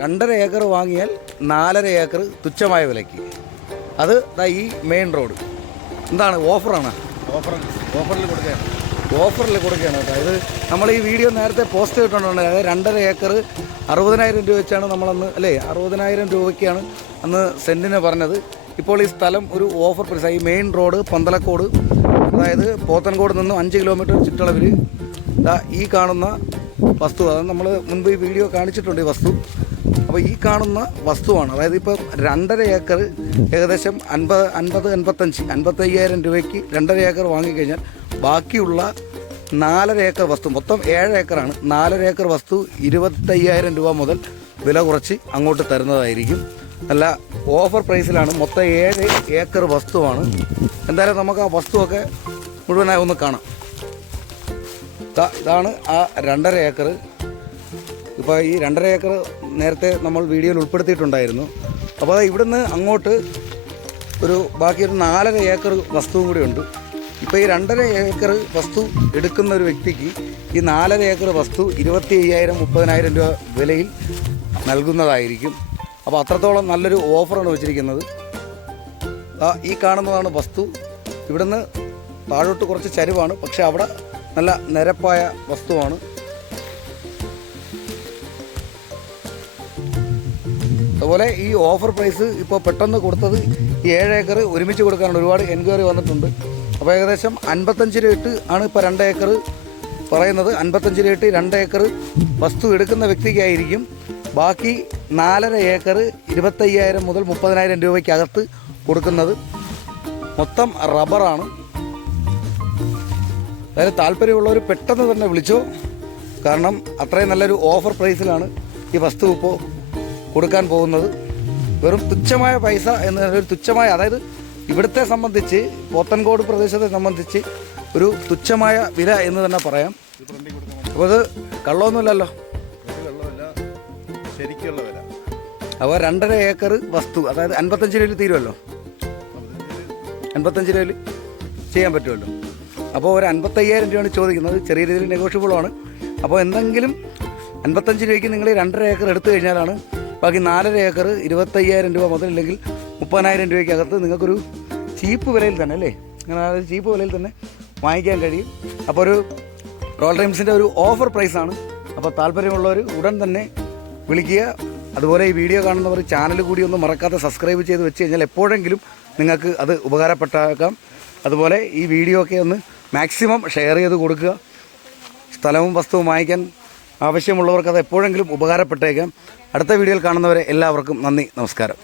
രണ്ടര ഏക്കർ വാങ്ങിയാൽ നാലര ഏക്കർ തുച്ഛമായ വിലയ്ക്ക്. അത് ഈ മെയിൻ റോഡ് എന്താണ്? ഓഫറാണ്. ഓഫർ ഓഫറിൽ കൊടുക്കുകയാണ്. ഓഫറിൽ കൊടുക്കുകയാണ് കേട്ടോ. ഇത് നമ്മൾ ഈ വീഡിയോ നേരത്തെ പോസ്റ്റ് ചെയ്തിട്ടുണ്ട് അതായത് രണ്ടര ഏക്കർ അറുപതിനായിരം രൂപ വെച്ചാണ് നമ്മളന്ന് അല്ലേ? അറുപതിനായിരം രൂപയ്ക്കാണ് അന്ന് സെന്റിന് പറഞ്ഞത്. ഇപ്പോൾ ഈ സ്ഥലം ഒരു ഓഫർ പ്രൈസ് ഈ മെയിൻ റോഡ് പന്തലക്കോട് അതായത് പോത്തൻകോട് നിന്നും അഞ്ച് കിലോമീറ്റർ ചുറ്റളവിൽ ഈ കാണുന്ന വസ്തു. അതായത് നമ്മൾ മുൻപ് ഈ വീഡിയോ കാണിച്ചിട്ടുണ്ട് ഈ വസ്തു. അപ്പോൾ ഈ കാണുന്ന വസ്തുവാണ്. അതായത് ഇപ്പോൾ രണ്ടര ഏക്കർ ഏകദേശം അൻപത് അൻപത് അൻപത്തഞ്ച് അൻപത്തയ്യായിരം രൂപയ്ക്ക് രണ്ടര ഏക്കർ വാങ്ങിക്കഴിഞ്ഞാൽ ബാക്കിയുള്ള നാലര ഏക്കർ വസ്തു മൊത്തം ഏഴ് ഏക്കറാണ്. നാലര ഏക്കർ വസ്തു ഇരുപത്തയ്യായിരം രൂപ മുതൽ വില കുറച്ച് അങ്ങോട്ട് തരുന്നതായിരിക്കും. നല്ല ഓഫർ പ്രൈസിലാണ്. മൊത്തം ഏഴ് ഏക്കർ വസ്തുവാണ്. എന്തായാലും നമുക്ക് ആ വസ്തുവൊക്കെ മുഴുവനായി ഒന്ന് കാണാം. ഇതാണ് ആ രണ്ടര ഏക്കർ ഇപ്പോൾ ഈ രണ്ടര ഏക്കർ നേരത്തെ നമ്മൾ വീഡിയോയിൽ ഉൾപ്പെടുത്തിയിട്ടുണ്ടായിരുന്നു. അപ്പോൾ ഇവിടുന്ന് അങ്ങോട്ട് ഒരു ബാക്കി ഒരു നാലര ഏക്കർ വസ്തുവും കൂടി ഉണ്ട്. ഇപ്പോൾ ഈ രണ്ടര ഏക്കർ വസ്തു എടുക്കുന്ന ഒരു വ്യക്തിക്ക് ഈ നാലര ഏക്കർ വസ്തു ഇരുപത്തി അയ്യായിരം മുപ്പതിനായിരം രൂപ വിലയിൽ നൽകുന്നതായിരിക്കും. അപ്പോൾ അത്രത്തോളം നല്ലൊരു ഓഫറാണ് വെച്ചിരിക്കുന്നത്. ഈ കാണുന്നതാണ് വസ്തു. ഇവിടുന്ന് താഴോട്ട് കുറച്ച് ചരിവാണ്. പക്ഷേ അവിടെ നല്ല നിരപ്പായ വസ്തുവാണ്. അതുപോലെ ഈ ഓഫർ പ്രൈസ് ഇപ്പോൾ പെട്ടെന്ന് കൊടുത്തത് ഏഴ് ഏക്കർ ഒരുമിച്ച് കൊടുക്കാനാണ് ഒരുപാട് എൻക്വയറി വന്നിട്ടുണ്ട്. അപ്പോൾ ഏകദേശം അൻപത്തഞ്ച് രൂപ ഇട്ട് ആണ് ഇപ്പോൾ രണ്ട് ഏക്കർ പറയുന്നത്. അൻപത്തഞ്ച് രൂപ ഇട്ട് രണ്ട് ഏക്കർ വസ്തു എടുക്കുന്ന വ്യക്തിക്കായിരിക്കും. ബാക്കി നാലര ഏക്കർ ഇരുപത്തയ്യായിരം മുതൽ മുപ്പതിനായിരം രൂപയ്ക്കകത്ത് കൊടുക്കുന്നത്. മൊത്തം റബ്ബറാണ് അതായത് താല്പര്യമുള്ളവർ പെട്ടെന്ന് തന്നെ വിളിച്ചോ. കാരണം അത്രയും നല്ലൊരു ഓഫർ പ്രൈസിലാണ് ഈ വസ്തു ഇപ്പോൾ കൊടുക്കാൻ പോകുന്നത്. വെറും തുച്ഛമായ പൈസ എന്ന് ഒരു തുച്ഛമായ അതായത് ഇവിടുത്തെ സംബന്ധിച്ച് പോത്തൻകോട് പ്രദേശത്തെ സംബന്ധിച്ച് ഒരു തുച്ഛമായ വില എന്ന് തന്നെ പറയാം. അപ്പോൾ അത് കള്ളമൊന്നുമില്ലല്ലോ. അപ്പോൾ രണ്ടര ഏക്കർ വസ്തു അതായത് അൻപത്തഞ്ച് രൂപയിൽ തീരുമല്ലോ അൻപത്തഞ്ച് രൂപയിൽ ചെയ്യാൻ പറ്റുമല്ലോ? അപ്പോൾ ഒരു അൻപത്തയ്യായിരം രൂപയാണ് ചോദിക്കുന്നത്. ചെറിയ രീതിയിൽ നെഗോഷ്യബിളാണ് അപ്പോൾ എന്തെങ്കിലും അൻപത്തഞ്ച് രൂപയ്ക്ക് നിങ്ങൾ രണ്ടര ഏക്കർ എടുത്തു കഴിഞ്ഞാലാണ് ബാക്കി നാലര ഏക്കർ ഇരുപത്തയ്യായിരം രൂപ മുതൽ ഇല്ലെങ്കിൽ മുപ്പതിനായിരം രൂപയ്ക്കകത്ത് നിങ്ങൾക്കൊരു ചീപ്പ് വിലയിൽ തന്നെ അല്ലേ? അങ്ങനെ ചീപ്പ് വിലയിൽ തന്നെ വാങ്ങിക്കാൻ കഴിയും. അപ്പോൾ ഒരു റോൾ ടൈംസിന്റെ ഒരു ഓഫർ പ്രൈസാണ് അപ്പോൾ താല്പര്യമുള്ളവർ ഉടൻ തന്നെ വിളിക്കുക. അതുപോലെ ഈ വീഡിയോ കാണുന്നവർ ചാനൽ കൂടി ഒന്നും മറക്കാതെ സബ്സ്ക്രൈബ് ചെയ്ത് വെച്ച് കഴിഞ്ഞാൽ എപ്പോഴെങ്കിലും നിങ്ങൾക്ക് അത് ഉപകാരപ്പെട്ടേക്കാം. അതുപോലെ ഈ വീഡിയോ ഒക്കെ ഒന്ന് മാക്സിമം ഷെയർ ചെയ്ത് കൊടുക്കുക. സ്ഥലവും വസ്തുവും വാങ്ങിക്കാൻ ആവശ്യമുള്ളവർക്ക് അത് എപ്പോഴെങ്കിലും ഉപകാരപ്പെട്ടേക്കാം. അടുത്ത വീഡിയോയിൽ കാണുന്നവരെ എല്ലാവർക്കും നന്ദി നമസ്കാരം.